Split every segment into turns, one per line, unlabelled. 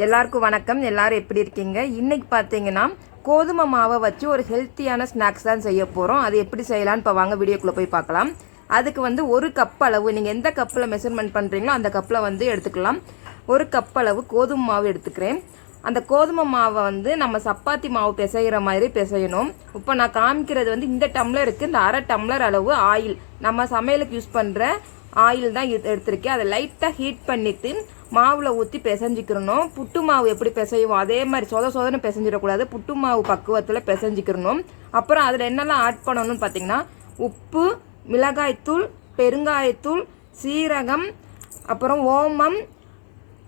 எல்லாருக்கும் வணக்கம். எல்லாரும் எப்படி இருக்கீங்க? இன்னைக்கு பார்த்தீங்கன்னா கோதுமை மாவை வச்சு ஒரு ஹெல்த்தியான ஸ்நாக்ஸ் தான் செய்ய போகிறோம் அது எப்படி செய்யலான்னு இப்போ வாங்க வீடியோக்குள்ளே போய் பார்க்கலாம். அதுக்கு வந்து ஒரு கப் அளவு நீங்கள் எந்த கப்பில் மெஷர்மெண்ட் பண்ணுறீங்களோ அந்த கப்பில் வந்து எடுத்துக்கலாம். ஒரு கப் அளவு கோதுமை மாவு எடுத்துக்கிறேன். அந்த கோதுமை மாவை வந்து நம்ம சப்பாத்தி மாவு பிசைகிற மாதிரி பிசையணும். இப்போ நான் காமிக்கிறது வந்து இந்த டம்ளருக்கு இந்த அரை டம்ளர் அளவு ஆயில் நம்ம சமையலுக்கு யூஸ் பண்ணுற ஆயில் தான் எடுத்திருக்கேன். அதை லைட்டாக ஹீட் பண்ணிவிட்டு மாவில் ஊற்றி பிசைஞ்சிக்கிறணும். புட்டு மாவு எப்படி பிசைவோம் அதே மாதிரி சொத சொதன்னு பிசைஞ்சிடக்கூடாது. புட்டு மாவு பக்குவத்தில் பிசைஞ்சிக்கிறணும். அப்புறம் அதில் என்னெல்லாம் ஆட் பண்ணணும்னு பார்த்தீங்கன்னா உப்பு மிளகாய்த்தூள் பெருங்காயத்தூள் சீரகம் அப்புறம் ஓமம்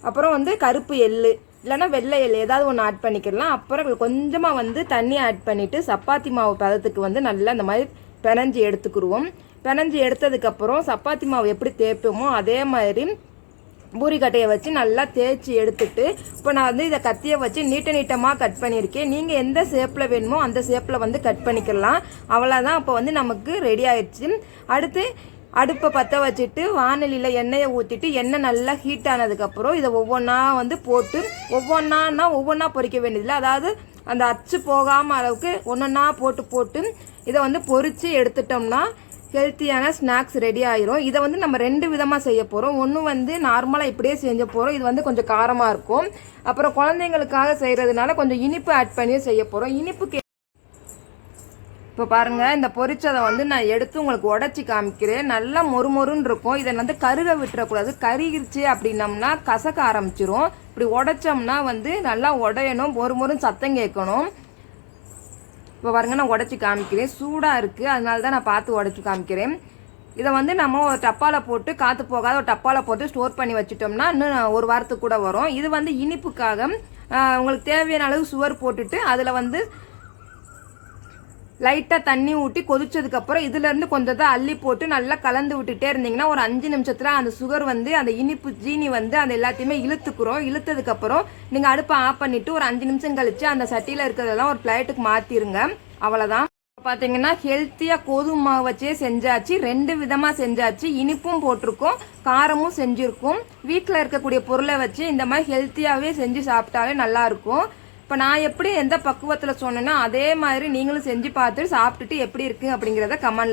அப்புறம் வந்து கருப்பு எள்ளு இல்லைன்னா வெள்ளை எள்ளு ஏதாவது ஒன்று ஆட் பண்ணிக்கிடலாம் அப்புறம் கொஞ்சமாக வந்து தண்ணி ஆட் பண்ணிவிட்டு சப்பாத்தி மாவு பதத்துக்கு வந்து நல்லா இந்த மாதிரி பிணைஞ்சி எடுத்துக்கிருவோம். பிணைஞ்சி எடுத்ததுக்கப்புறம் சப்பாத்தி மாவு எப்படி தேய்ப்போமோ அதே மாதிரி பூரிக்கட்டையை வச்சு நல்லா தேய்ச்சி எடுத்துட்டு இப்போ நான் வந்து இதை கத்தியை வச்சு நீட்ட நீட்டமாக கட் பண்ணியிருக்கேன். நீங்கள் எந்த ஷேப்பில் வேணுமோ அந்த ஷேப்பில் வந்து கட் பண்ணிக்கலாம். அவ்வளோதான் அப்போ வந்து நமக்கு ரெடி ஆயிடுச்சு. அடுத்து அடுப்பை பற்ற வச்சுட்டு வானலியில் எண்ணெயை ஊற்றிட்டு எண்ணெய் நல்லா ஹீட் ஆனதுக்கப்புறம் இதை ஒவ்வொன்றா வந்து போட்டு ஒவ்வொன்றானா ஒவ்வொன்றா பொறிக்க வேண்டியதில்லை. அதாவது அந்த அச்சு போகாமல் அளவுக்கு ஒன்றொன்னா போட்டு போட்டு இதை வந்து பொறித்து எடுத்துட்டோம்னா ஹெல்த்தியான ஸ்நாக்ஸ் ரெடி ஆயிரும். இதை வந்து நம்ம ரெண்டு விதமாக செய்ய போகிறோம் ஒன்று வந்து நார்மலாக இப்படியே செஞ்ச போகிறோம் இது வந்து கொஞ்சம் காரமாக இருக்கும். அப்புறம் குழந்தைங்களுக்காக செய்கிறதுனால கொஞ்சம் இனிப்பு ஆட் பண்ணி செய்ய போகிறோம் இனிப்புக்கு இப்போ பாருங்கள் இந்த பொரிச்சதை வந்து நான் எடுத்து உங்களுக்கு உடச்சி காமிக்கிறேன். நல்லா மொறுமொறுன்னு இருக்கும். இதை வந்து கருக விட்டுறக்கூடாது. கருகிருச்சு அப்படின்னம்னா கசக்க ஆரம்பிச்சிரும். இப்படி உடைச்சோம்னா வந்து நல்லா உடையணும். மொறுமொறுன்னு சத்தம் கேட்கணும். இப்போ பாருங்க நான் உடச்சி காமிக்கிறேன். சூடாக இருக்குது அதனால தான் நான் பார்த்து உடச்சி காமிக்கிறேன். இதை வந்து நம்ம ஒரு டப்பாவில் போட்டு காற்று போகாத ஒரு டப்பாவில் போட்டு ஸ்டோர் பண்ணி வச்சுட்டோம்னா இன்னும் ஒரு வாரத்துக்கு கூட வரும். இது வந்து இனிப்புக்காக உங்களுக்கு தேவையான அளவு சுவர் போட்டுட்டு அதில் வந்து லைட்டாக தண்ணி ஊற்றி கொதிச்சதுக்கப்புறம் இதுலேருந்து கொஞ்சம் தான் அள்ளி போட்டு நல்லா கலந்து விட்டுட்டே இருந்தீங்கன்னா ஒரு அஞ்சு நிமிஷத்தில் அந்த சுகர் வந்து அந்த இனிப்பு ஜீனி வந்து அந்த எல்லாத்தையுமே இழுத்துக்கிறோம். இழுத்ததுக்கப்புறம் நீங்கள் அடுப்பை ஆஃப் பண்ணிவிட்டு ஒரு அஞ்சு நிமிஷம் கழித்து அந்த சட்டியில் இருக்கிறதெல்லாம் ஒரு பிளேட்டுக்கு மாற்றிருங்க அவ்வளோதான் பார்த்தீங்கன்னா ஹெல்த்தியாக கோதுமை மாவு வச்சே செஞ்சாச்சு. ரெண்டு விதமாக செஞ்சாச்சு. இனிப்பும் போட்டிருக்கோம். காரமும் செஞ்சுருக்கோம். வீட்டில் இருக்கக்கூடிய பொருளை வச்சு இந்த மாதிரி ஹெல்த்தியாகவே செஞ்சு சாப்பிட்டாலே நல்லாயிருக்கும் இப்போ நான் எப்படி எந்த பக்குவத்தில் சொன்னேன்னா அதே மாதிரி நீங்களும் செஞ்சு பார்த்துட்டு சாப்பிட்டுட்டு எப்படி இருக்குது அப்படிங்கிறத கமெண்டில்